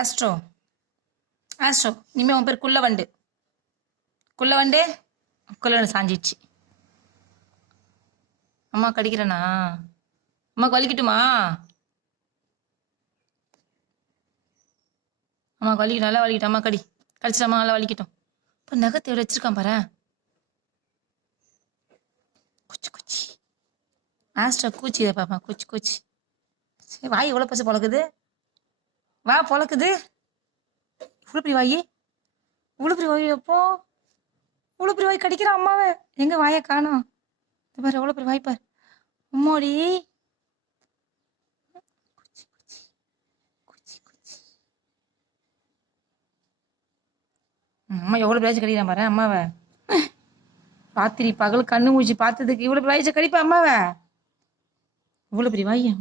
Astro astro இனிமே உன் பேர் குள்ள வண்டு குள்ள சாஞ்சிடுச்சு. அம்மா கடிக்கிறேனா? அம்மாக்கு வலிக்கட்டுமா? அம்மாக்கு வலிக்கட்டும், நல்லா வலிக்கட்டும். அம்மா கடிச்சிடாமா, நல்லா வலிக்கட்டும். இப்போ நகத்தை எவ்வளோ வச்சிருக்கான் பாரு. குச்சி குச்சி ஆஸ்ட்ரா கூச்சி இதை பாப்பா, கூச்சி சரி, வாய் எவ்வளோ பசு பொழக்குது, வா பொழக்குது. இவ்வளோ பெரிய வாயி, எப்போ இவ்வளோ பெரிய வாய் கடிக்கிறான் அம்மாவை. எங்க வாயை காணோம். இது பாரு எவ்வளோ பெரிய வாய் பாரு. அம்மாடி அம்மா எவ்வளோ பிராய்ச்சி கடிக்கிறான் பாரு அம்மாவை. ராத்திரி பகல் கண்ணு மூச்சு பார்த்ததுக்கு இவ்வளோ பிராய்ச்சி கடிப்பா அம்மாவை. இவ்வளோ பெரிய வாய்.